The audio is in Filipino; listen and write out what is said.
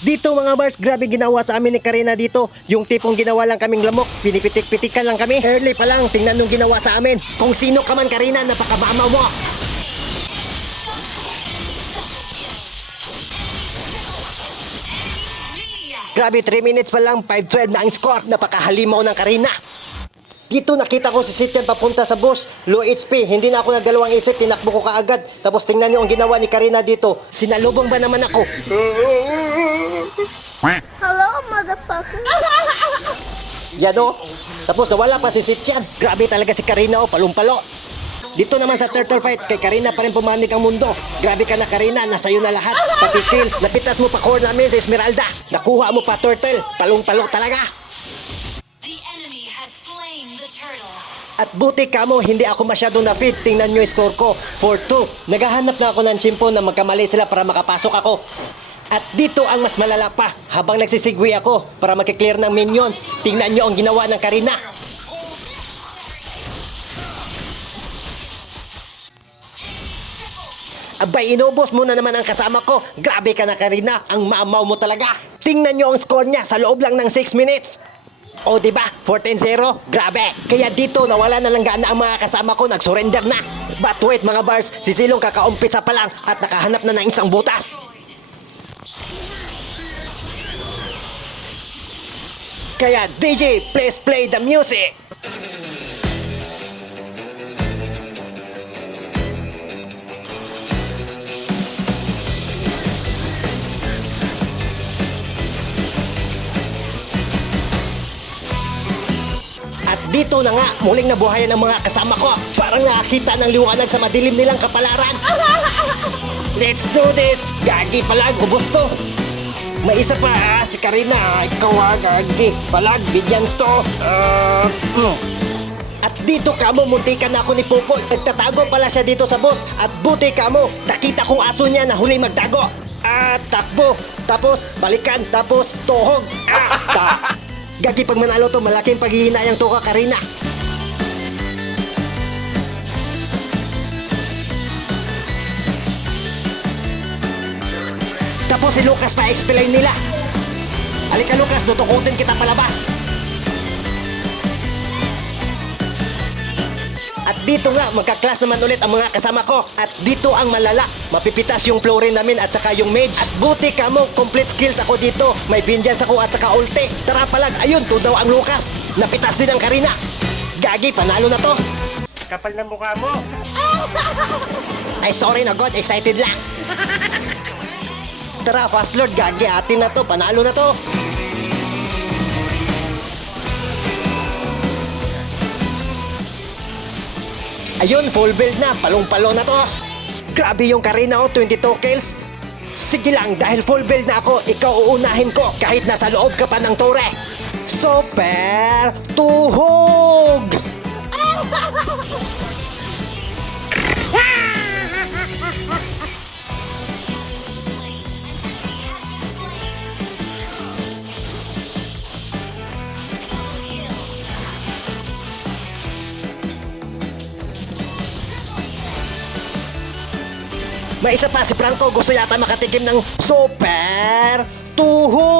Dito mga bars, grabe ginawa sa amin ni Karina dito. Yung tipong ginawa lang kaming lamok, pinipitik-pitikan lang kami. Early pa lang, tingnan nung ginawa sa amin. Kung sino ka man Karina, napakamama mo. Grabe, 3 minutes pa lang, 5-12 na ang score. Napakahalimaw ng Karina. Dito nakita ko si Sitchan papunta sa bus. Low HP, hindi na ako nagdalawang isip, tinakbo ko kaagad. Tapos tingnan nyo ang ginawa ni Karina dito. Sinalubong ba naman ako? Hello, motherfucker. Yan o. Tapos nawala pa si Sitchan. Grabe talaga si Karina o, palumpalo. Dito naman sa turtle fight, kay Karina pa rin pumanig ang mundo. Grabe ka na Karina, nasa'yo na lahat. Pati kills, napitas mo pa core namin sa Esmeralda. Nakuha mo pa turtle, palumpalo talaga. At buti ka mo, hindi ako masyadong na-fit. Tingnan nyo yung score ko, 4-2. Naghahanap na ako ng chimpo na magkamali sila para makapasok ako. At dito ang mas malala pa, habang nagsisigwi ako para makiklear ng minions. Tingnan nyo ang ginawa ng Karina. Abay, inubos mo na naman ang kasama ko. Grabe ka na Karina, ang mamaw mo talaga. Tingnan nyo ang score niya sa loob lang ng 6 minutes. O diba, 14-0, grabe. Kaya dito nawala na lang gana ang mga kasama ko, nag-surrender na. But wait mga bars, si Silong kakaumpisa pa lang at nakahanap na ng isang butas. Kaya DJ, please play the music. At dito na nga, muling nabuhayan ang mga kasama ko. Parang nakakita ng liwanag sa madilim nilang kapalaran. Let's do this! Gagi palag, ubos to. May isa pa, si Karina. Ikaw gagi. Palag, bidyans to. At dito kamo, muntikan na ako ni Pupol. Nagtatago pala siya dito sa bus. At buti kamo, nakita kong aso niya na huli magtago. At takbo, tapos balikan, tapos tuhog. Gagi, pag manalo to, malaking paghihinayang to ka, Karina. Tapos si Lucas pa explain nila. Halika Lucas, tutukutin kita palabas. At dito nga, magka-class naman ulit ang mga kasama ko. At dito ang malala, mapipitas yung flooring namin at saka yung mage. At buti ka mo, complete skills ako dito. May vengeance ako at saka ulti. Tara palag, ayun, to daw ang Lucas. Napitas din ang Karina. Gagi, panalo na to. Kapal ng mukha mo. Ay sorry na God, excited lang. Tara, fast lord, gagi, atin na to, panalo na to. Ayun, full build na, palong-palo na to. Grabe yung Karina o, 22 kills. Sige lang, dahil full build na ako, ikaw uunahin ko kahit nasa loob ka pa ng tore. Super tuhog! May isa pa si Franco, gusto yata makatikim ng super tuhog.